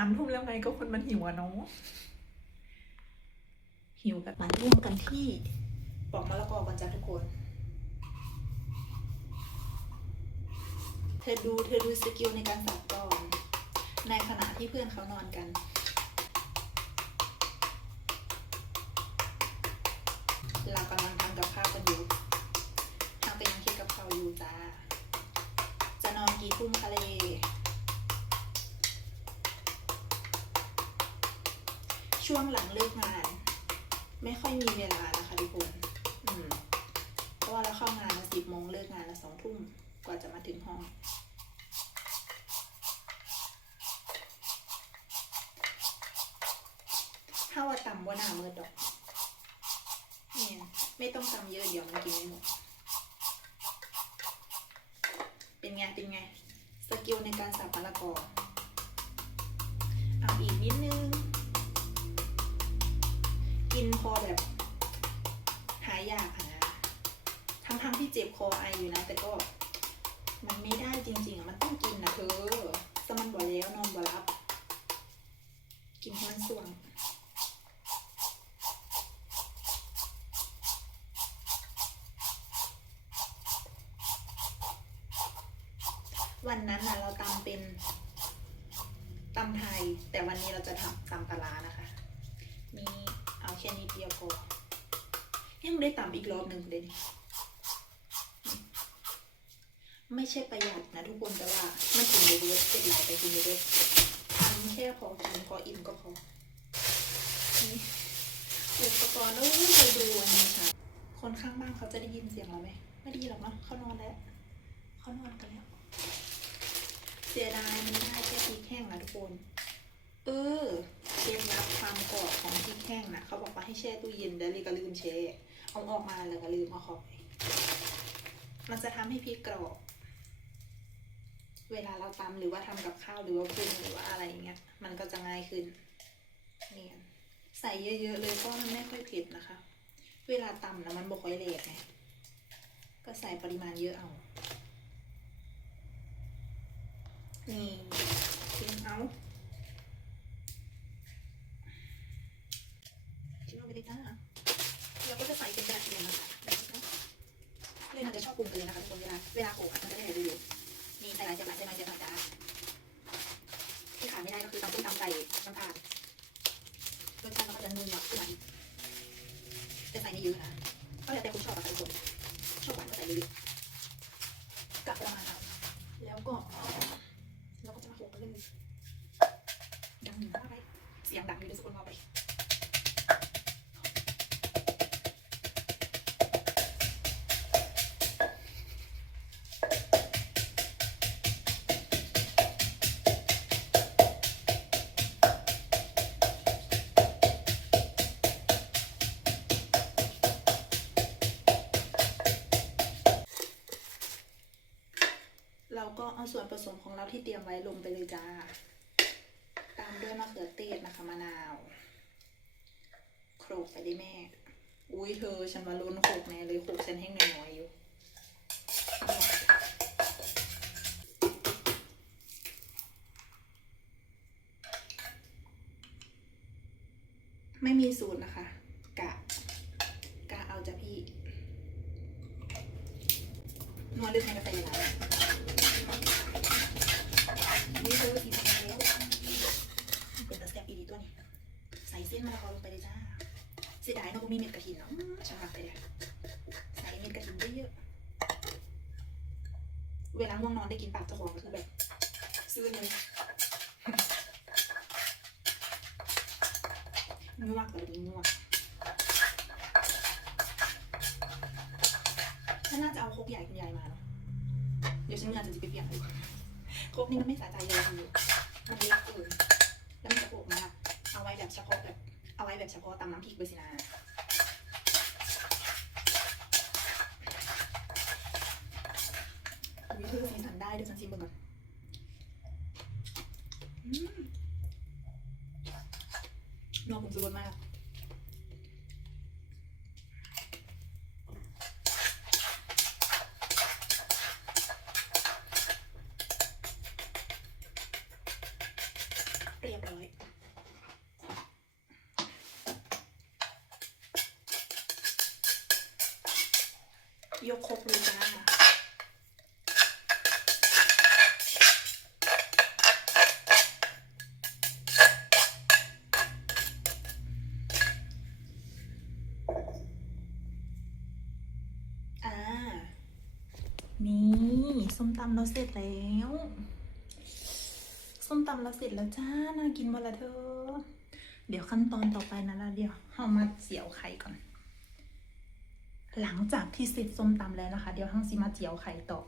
ามทุ่มแล้วไงก็คนมันหิวอะเนาะหิวแบบมาเริ่มกันที่ปอกมะละกอก่อนจ้ะทุกคน เธอดูเธอดูสกิลในการสับก่อนในขณะที่เพื่อนเขานอนกันเรากำลังทำกับข้าวกันอยู่ทำเป็นยังคิดกับข้าวอยู่จ้าจะนอนกี่ทุ่มคะเล ช่วงหลังเลิกงาน ไม่ค่อยมีเวลานะคะทุกคนอืมเพราะว่าเราเข้างานมาสิบโมงเลิกงานละสองทุ่มกว่าจะมาถึงห้องถ้าว่าตำว่าหน้ามืดดอกเนี่ยไม่ต้องตำเยอะเดี๋ยวมันกินไม่หมดเป็นไงเป็นไงสกิลในการสับมะละกอเอาอีกนิดนึง กินพอแบบ หายากอะนะ ทั้งๆที่เจ็บคอไออยู่นะ แต่ก็ มันไม่ได้จริงๆอะมันต้องกินนะเธอสมันบ่แล้วนอนบ่รับ กินให้มันส่วงวันนั้นนะเราตำเป็นตำไทย แต่วันนี้เราจะทำตำปลาร้านะคะมี แค่นี้เดียวพอยังได้ตำอีกรอบหนึ่งเลยไม่ใช่ประหยัดนะทุกคนแต่ว่ามันถึงเลยเวิร์ดเจ็ดหลายไปกินเลยเวิร์ดทำแค่พอกินพออิ่มก็พอนี่อุปกรณ์โอ้ยไปดูอันนี้ค่ะ คนข้างบ้านเขาจะได้ยินเสียงเราไหมไม่ได้ยินหรอกเนาะเขานอนแล้วเขานอนกันแล้วเสียดายมันได้แค่พริกแห้งอะทุกคน เออเคล็ดลับความกรอบของพริกแห้งนะเขาบอกว่าให้แช่ตู้เย็นแล้วเลยก็ลืมแช่เอาออกมาแล้วก็ลืมเอาเข้าไปมันจะทำให้พริกกรอบเวลาเราตำหรือว่าทำกับข้าวหรือว่าปรุงหรือว่าอะไรอย่างเงี้ย มันก็จะง่ายขึ้นเนี่ยใส่เยอะๆเลยก็มันไม่ค่อยเผ็ดนะคะ เวลาตำนะมันบ่ค่อยเละไงก็ใส่ปริมาณเยอะเอานี่ เวลาเวลาโขกมันจะได้หลายประโยชน์นี่ใส่หลายเสียบหลายใส่หลายเสียบหลายจ้าที่ขาดไม่ได้ก็คือตำต้มตำใส่น้ำตาลรสชาติมันก็จะนุ่มหวานขึ้นมาจะใส่ในเยอะนะก็แล้วแต่คุณชอบอะค่ะทุกคนชอบหวานก็ใส่เยอะ ก็เอาส่วนผสมของเราที่เตรียมไว้ลงไปเลยจ้า ตามด้วยมะเขือเทศนะคะมะนาวโขลกไปได้แม่ อุ้ยเธอฉันว่าล้นโขลกแน่เลยโขลกฉันแห้งน้อยอยู่ไม่มีสูตรนะคะ กะ กะเอาจ้ะพี่นวดลึกให้กาแฟละลาย นี่เธอสีทำแล้วเป็นตะแซ่บอีดีตัวนี้ ใส่เส้นมะละกอลงไปเลยจ้าเสียดายเนอะบ่มีเม็ดกระถินเนาะฉันรักไปเลยใส่เม็ดกระถินเยอะๆเวลาง่วงนอนได้กินปากเจ้าของคือแบบซื้อเลยง่วงแต่นี้ง่วงถ้าน่าจะเอาคกใหญ่คุณยายมาเนาะเดี๋ยวฉันงานจะจะไปเปลี่ยนเลยคกนี้มันไม่สะใจเลยคือมันเล็กเกิน แบบเฉพาะแบบเอาไว้แบบเฉพาะตำน้ำพริกเบอร์สินาวิธีสีทันได้ด้วยสันชิมเบอร์ก่อนอืม ยกครกเลยจ้าอ่านี่ส้มตำเราเสร็จแล้ว ส้มตำเราเสร็จแล้วจ้า น่ากินบ่ละเธอ เดี๋ยวขั้นตอนต่อไปนะละเดี๋ยวเอามาเจียวไข่ก่อน หลังจากที่เสร็จส้มตำแล้วนะคะ เดี๋ยวทั้งซีมาเจียวไข่ต่อ